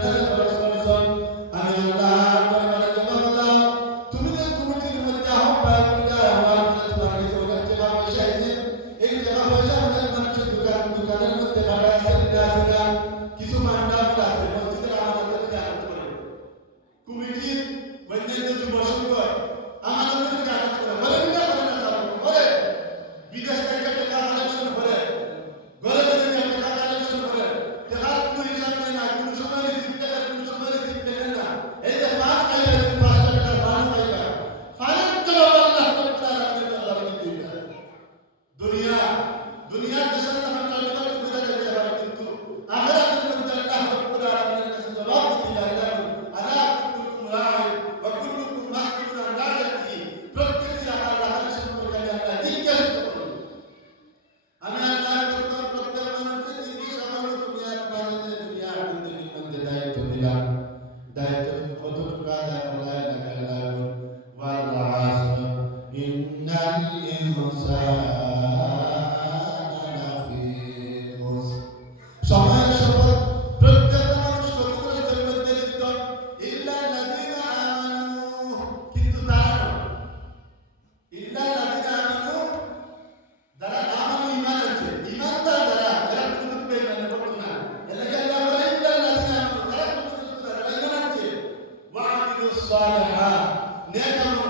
প্যানেলে খরচ করছেন আমি আল্লাহর দরবারে জমা দিলাম তুমি যে কমিটির মধ্যে আহ্বায়ক করে আমার তোমার কাছে ওখানে টাকা পয়সা আছে এই টাকা পয়সা আমাদের মানুষের দোকানের মধ্যে খাটা আছে না কিছু মান্ডা আছে মসজিদের আমাদের খেয়াল করে কমিটির অন্যান্য যুব সংঘ আমাদের খেয়াল করে বলে না করে না করে বিদেশ থেকে টাকা কালেকশন করে ঘরে ঘরে নিয়ে টাকা কালেকশন করে টাকার কোনো হিসাব নেই না কোনো সময় রিসিভ টাকার কোনো সময় রিসিভ দেখেন না এই যে পাঁচ খাইলে 5 টাকার ফান খাইবা ফানের জন্য আল্লাহ তাআলা আপনাদের আল্লাহ দিবেন দুনিয়া দেশের নাম চলতে বুঝা যাবে আর কিন্তু আখিরাতের মধ্যে আল্লাহ রাব্বুল আলামিনের কাছে জবাব দিতে যাবেন আলা কুল্লুকুম রাই ওয়া কুল্লুকুম মাসউলুন আন রাইয়াতিহি প্রত্যেকটি আল্লাহ সম্পর্কে আল্লাহ জিজ্ঞাসা করবেন আমি আল্লাহ প্রত্যেক মানুষকে জিজ্ঞেস করব তুমি দুনিয়ার জিন্দেগির মধ্যে দায়িত্ব দিলাম দায়িত্ব তুমি কতটুকু আদায় করলে লাগালাম ওয়াল আসর ইন্নাল ইনসানা লাফি খুসর সময়ের শপথ প্রত্যেক মানুষ ক্ষতিগ্রস্তের মধ্যে লিপ্ত ইল্লাল্লাযীনা আমানু কিন্তু তারা ইল্লাল্লাযীনা আমানু যারা আমানু ঈমান আছে ঈমানদার যারা কোনো বেঈমানি করত না এলাকা আল্লাহ বলে ইল্লাল্লাযীনা আমানু যারা ক্ষতিগ্রস্ত যারা ঈমান আছে ওয়া আমিলুস সালিহাত নেক আমল